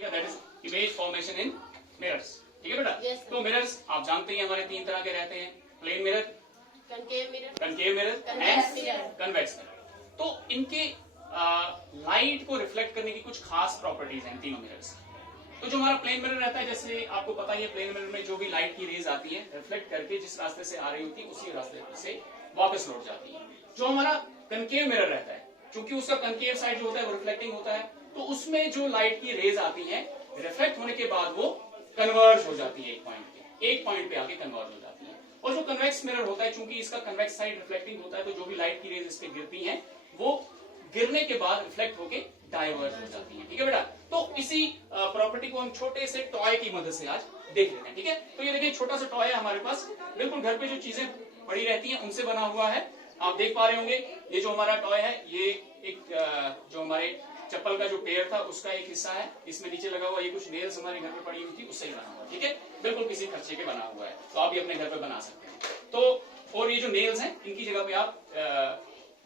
That is image formation in mirrors. ठीक है बेटा? Yes, sir. तो मिरर्स आप जानते हैं हमारे तीन तरह के रहते हैं, plane mirror, concave mirror, concave mirror convex and mirror. Convex mirror. तो इनके लाइट को रिफ्लेक्ट करने की कुछ खास प्रॉपर्टीज हैं तीनों मिरर्स। तो जो हमारा प्लेन मिरर रहता है, जैसे आपको पता ही है, प्लेन मिरर में जो भी लाइट की रेज आती है रिफ्लेक्ट करके जिस रास्ते से आ रही होती है उसी रास्ते से वापस लौट जाती है। जो हमारा कनकेव मिरर रहता है, क्योंकि उसका कनकेव साइड जो होता है वो रिफ्लेक्टिंग होता है, तो उसमें जो लाइट की रेज आती है रिफ्लेक्ट होने के बाद वो कन्वर्ज हो जाती है एक पॉइंट पे आके कन्वर्ज हो जाती है। और जो कन्वेक्स मिरर होता है, चूंकि इसका कन्वेक्स साइड रिफ्लेक्टिंग होता है, तो जो भी लाइट की रेज इस पे गिरती है वो गिरने के बाद रिफ्लेक्ट होके डाइवर्ज हो जाती है। ठीक है बेटा? तो इसी प्रॉपर्टी को हम छोटे से टॉय की मदद से आज देख लेते हैं। ठीक है? तो ये देखिए छोटा सा टॉय है हमारे पास, बिल्कुल घर पे जो चीजें पड़ी रहती हैं उनसे बना हुआ है। आप देख पा रहे होंगे ये जो हमारा टॉय है, ये एक जो हमारे चप्पल का जो पेयर था उसका एक हिस्सा है, इसमें नीचे लगा हुआ ये कुछ नेल्स हमारे घर पे पड़ी हुई थी उससे ही बना हुआ। ठीक है? बिल्कुल किसी खर्चे के बना हुआ है, तो आप भी अपने घर पे बना सकते हैं। तो और ये जो नेल्स हैं इनकी जगह पे आप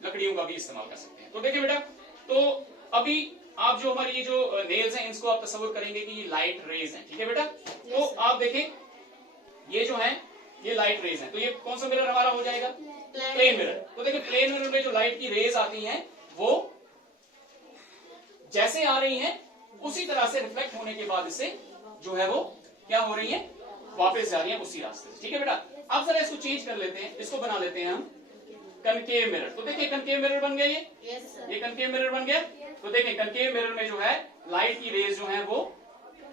लकड़ियों का भी इस्तेमाल कर सकते हैं। तो देखिए बेटा, तो अभी आप जो हमारी ये जो नेल्स हैं इनको आप तस्वीर करेंगे कि ये लाइट रेज हैं। ठीक है बेटा? तो आप देखें ये जो है ये लाइट रेज है, तो ये कौन सा मिरर हमारा हो जाएगा? Plane mirror. तो देखिए प्लेन मिरर में जो लाइट की रेज आती हैं वो जैसे आ रही हैं उसी तरह से रिफ्लेक्ट होने के बाद इससे जो है वो क्या हो रही है, वापस जा रही है उसी रास्ते से। ठीक है बेटा? अब जरा इसको चेंज कर लेते हैं, इसको बना लेते हैं हम कनकेव मिरर। तो देखिए कनकेव मिरर बन गया ये कनकेव मिरर बन गया। तो देखिए कनकेव मिरर में जो है लाइट की रेज जो है वो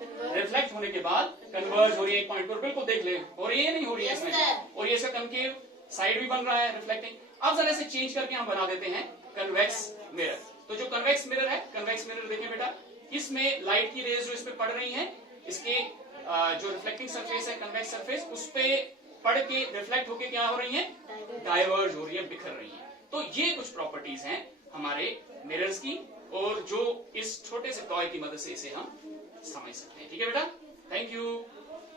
रिफ्लेक्ट होने के बाद कन्वर्ज हो रही है एक पॉइंट पर। बिल्कुल देख ले, हो रही है नहीं हो रही है इसमें, और ये इसका कनकेव साइड भी बन रहा है रिफ्लेक्टिंग। अब जरा इसे चेंज करके हम बना देते हैं कन्वेक्स मिरर। तो जो कन्वेक्स मिरर है, कन्वेक्स मिरर देखिए बेटा, इसमें लाइट की रेज जो इस पे पड़ रही है, इसके जो रिफ्लेक्टिंग सरफेस है कन्वेक्स सरफेस, उस पे पड़ के रिफ्लेक्ट होके क्या हो रही है, डाइवर्ज हो रही है, बिखर रही है। तो ये कुछ प्रॉपर्टीज हैं हमारे मिरर्स की, और जो इस छोटे से टॉय की मदद से इसे हम समझ सकते हैं। ठीक है बेटा? Thank you.